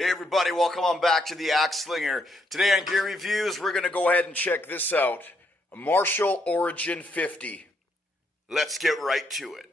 Hey everybody, welcome on back to the Axe Slinger. Today on Gear Reviews, we're going to go ahead and check this out. A Marshall Origin 50. Let's get right to it.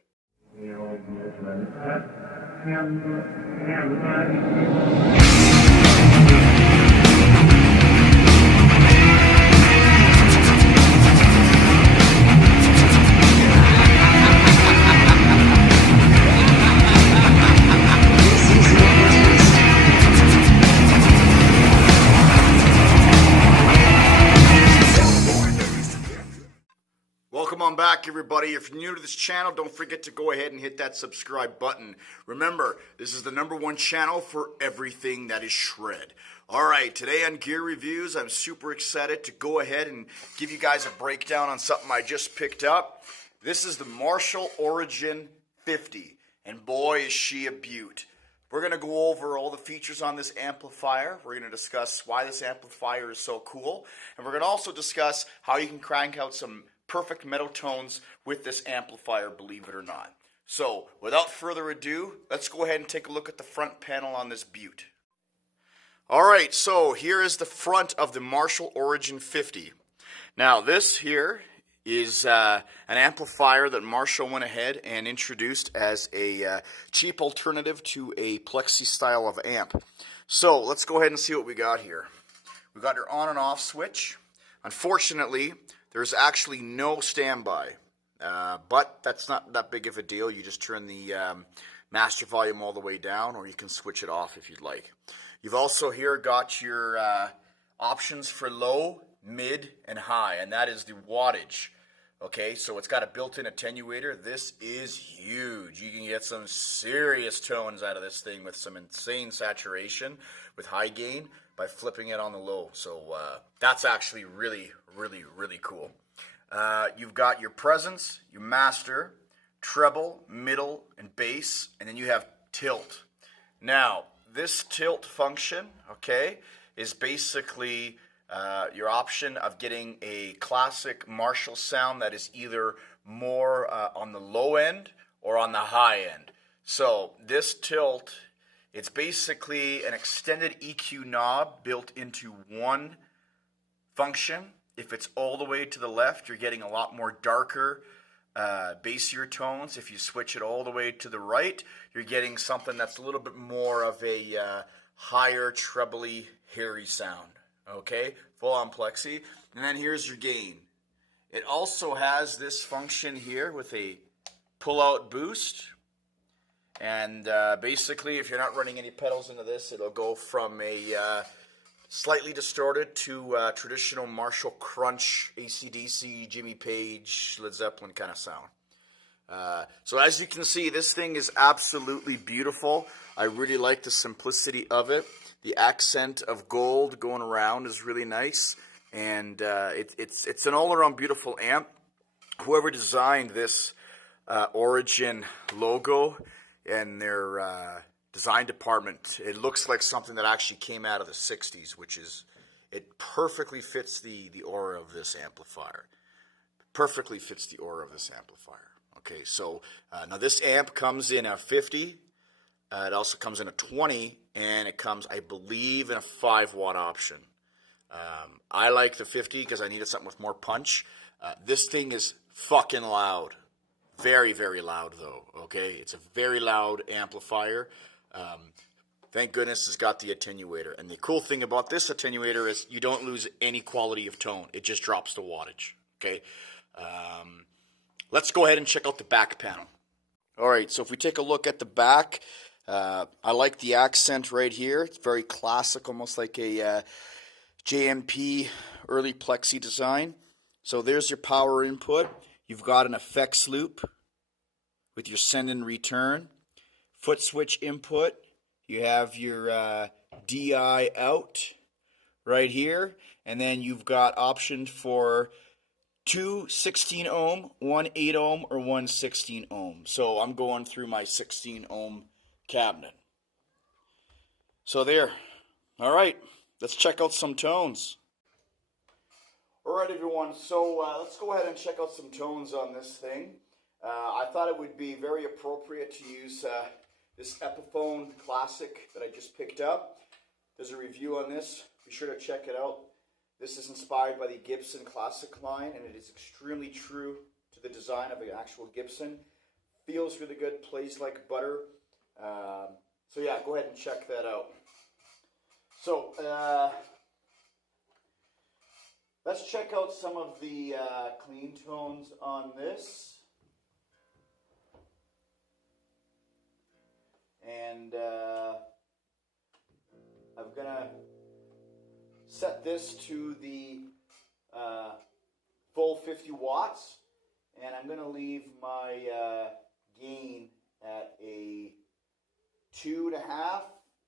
Welcome on back, everybody. If you're new to this channel, don't forget to go ahead and hit that subscribe button. Remember, this is the #1 channel for everything that is shred. All right, today on Gear Reviews, I'm super excited to go ahead and give you guys a breakdown on something I just picked up. This is the Marshall Origin 50, and boy, is she a beaut. We're going to go over all the features on this amplifier. We're going to discuss why this amplifier is so cool, and we're going to also discuss how you can crank out some perfect metal tones with this amplifier, believe it or not. So, without further ado, let's go ahead and take a look at the front panel on this beaut. Alright, so here is the front of the Marshall Origin 50. Now, this here is an amplifier that Marshall went ahead and introduced as a cheap alternative to a plexi style of amp. So, let's go ahead and see what we got here. We got your on and off switch. Unfortunately, there's actually no standby, but that's not that big of a deal. You just turn the master volume all the way down, or you can switch it off if you'd like. You've also here got your options for low, mid, and high, and that is the wattage. Okay, so it's got a built-in attenuator. This is huge. You can get some serious tones out of this thing with some insane saturation with high gain by flipping it on the low. So that's actually really cool. You've got your presence, your master, treble, middle, and bass, and then you have tilt. Now, this tilt function, okay, is basically your option of getting a classic Marshall sound that is either more on the low end or on the high end. So this tilt, it's basically an extended EQ knob built into one function. If it's all the way to the left, you're getting a lot more darker, bassier tones. If you switch it all the way to the right, you're getting something that's a little bit more of a higher, trebly, hairy sound. Okay, full on plexi. And then here's your gain. It also has this function here with a pull-out boost. And basically, if you're not running any pedals into this, it'll go from a slightly distorted to traditional Marshall crunch, AC/DC, Jimmy Page, Led Zeppelin kind of sound. So as you can see, this thing is absolutely beautiful. I really like the simplicity of it. The accent of gold going around is really nice. and it's an all-around beautiful amp. Whoever designed this Origin logo and their design department, it looks like something that actually came out of the 60s, which is, it perfectly fits the aura of this amplifier. Perfectly fits the aura of this amplifier. Okay, so now this amp comes in a 50, it also comes in a 20, and it comes, I believe, in a 5-watt option. I like the 50 because I needed something with more punch. This thing is fucking loud. Very, very loud, though, okay? It's a very loud amplifier. Thank goodness it's got the attenuator. And the cool thing about this attenuator is you don't lose any quality of tone. It just drops the wattage, okay? Let's go ahead and check out the back panel. All right, so if we take a look at the back, I like the accent right here. It's very classic, almost like a JMP early plexi design. So there's your power input. You've got an effects loop with your send and return. Foot switch input. You have your DI out right here. And then you've got options for 2 16 ohm, 1 8 ohm, or 1 16 ohm. So I'm going through my 16 ohm cabinet. So there. All right, let's check out some tones. All right, everyone, so let's go ahead and check out some tones on this thing. I thought it would be very appropriate to use this Epiphone Classic that I just picked up. There's a review on this. Be sure to check it out. This is inspired by the Gibson Classic line, and it is extremely true to the design of an actual Gibson. Feels really good, plays like butter. So yeah, go ahead and check that out. So let's check out some of the clean tones on this. And I'm going to set this to the full 50 watts. And I'm going to leave my gain at a 2.5.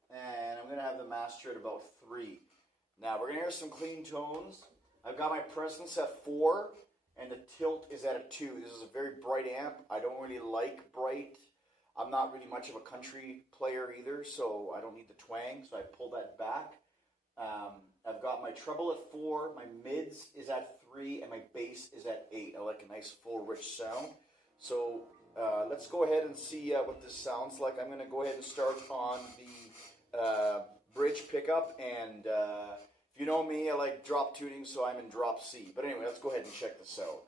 And I'm going to have the master at about 3. Now we're going to hear some clean tones. I've got my presence at 4, and the tilt is at a 2. This is a very bright amp. I don't really like bright. I'm not really much of a country player either, so I don't need the twang, so I pull that back. I've got my treble at 4, my mids is at 3, and my bass is at 8. I like a nice full rich sound. So let's go ahead and see what this sounds like. I'm going to go ahead and start on the bridge pickup, and if you know me, I like drop tuning, so I'm in drop C. But anyway, let's go ahead and check this out.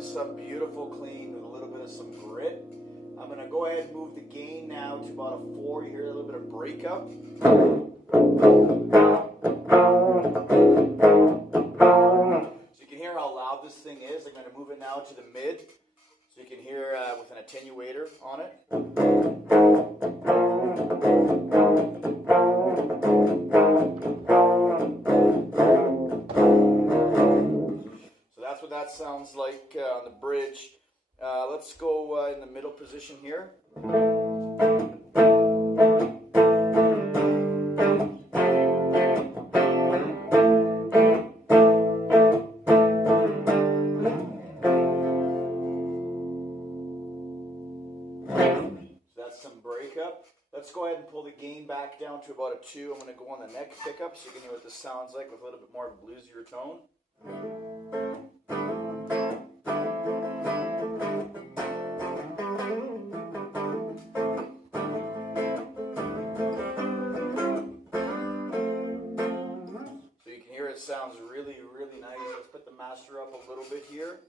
Some beautiful clean with a little bit of some grit. I'm going to go ahead and move the gain now to about a 4. You hear a little bit of breakup. So you can hear how loud this thing is. I'm going to move it now to the mid so you can hear with an attenuator on it. That sounds like on the bridge. Let's go in the middle position here. So that's some breakup. Let's go ahead and pull the gain back down to about a 2. I'm going to go on the neck pickup so you can hear what this sounds like with a little bit more of a bluesier tone. Sounds really, really nice. Let's put the master up a little bit here.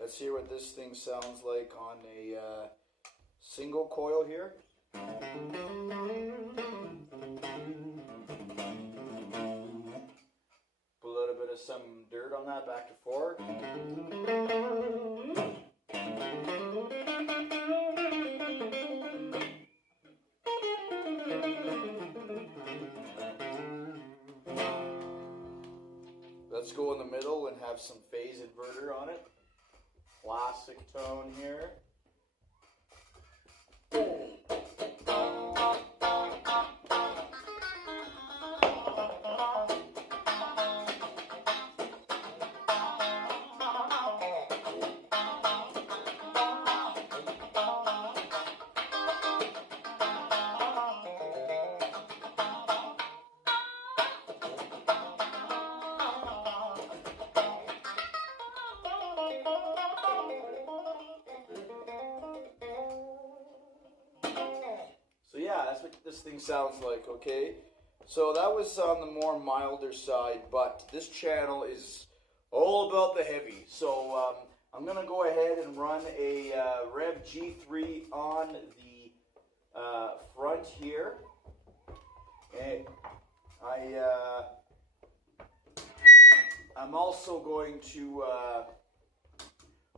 Let's hear what this thing sounds like on a single coil here. some dirt on that back to forth. Let's go in the middle and have some phase inverter on it. Classic tone here. Yeah, that's what this thing sounds like, okay? So that was on the more milder side, but this channel is all about the heavy. So I'm going to go ahead and run a Rev G3 on the front here. And I'm also going to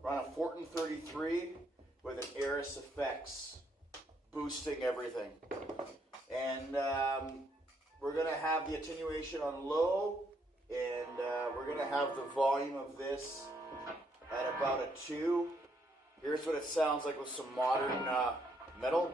run a Fortin 33 with an Eris Effects, boosting everything. And we're going to have the attenuation on low, and we're going to have the volume of this at about a 2. Here's what it sounds like with some modern metal.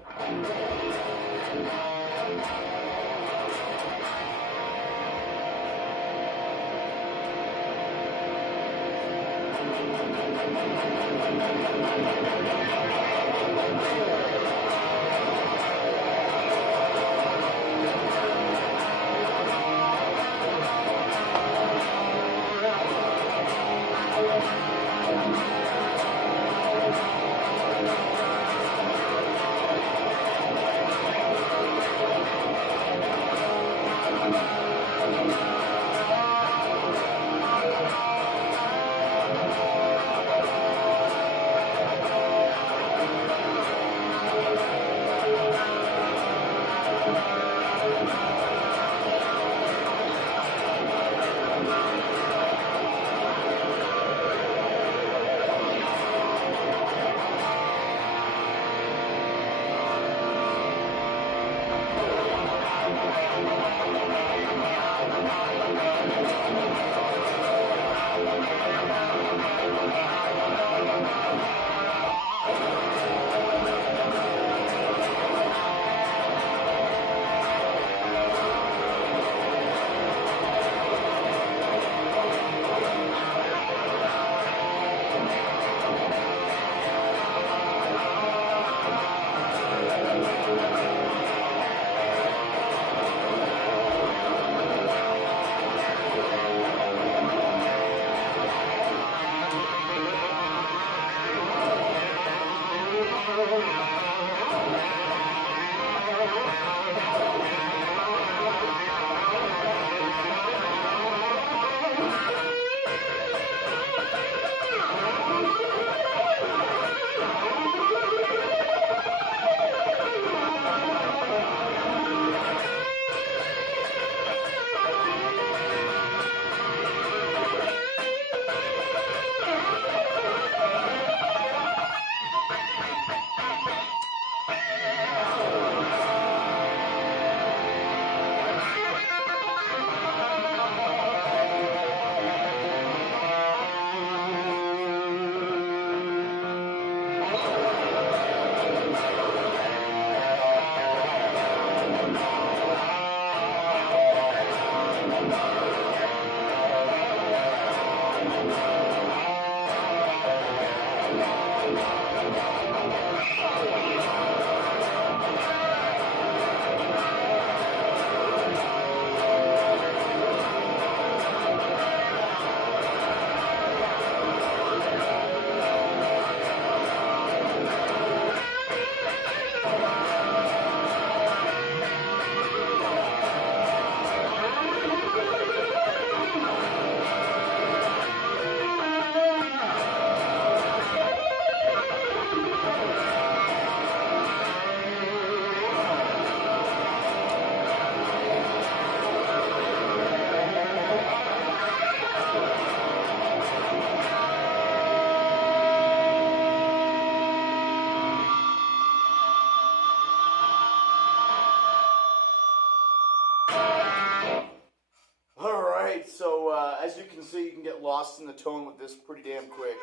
as you can see, you can get lost in the tone with this pretty damn quick.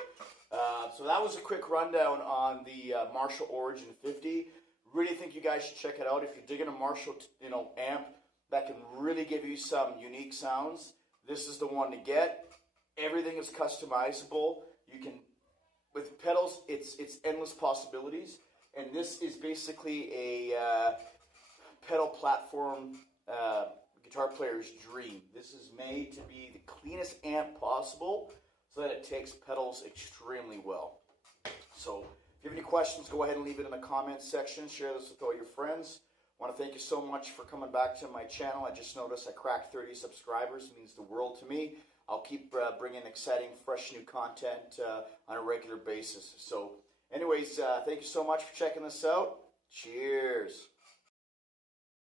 So that was a quick rundown on the Marshall Origin 50. Really think you guys should check it out. If you're digging a Marshall, amp that can really give you some unique sounds, this is the one to get. Everything is customizable. You can, with pedals, it's endless possibilities. And this is basically a pedal platform guitar player's dream. This is made to be the cleanest amp possible so that it takes pedals extremely well. So if you have any questions, go ahead and leave it in the comments section. Share this with all your friends. I want to thank you so much for coming back to my channel. I just noticed I cracked 30 subscribers. It means the world to me. I'll keep bringing exciting, fresh new content on a regular basis. So anyways, thank you so much for checking this out. Cheers.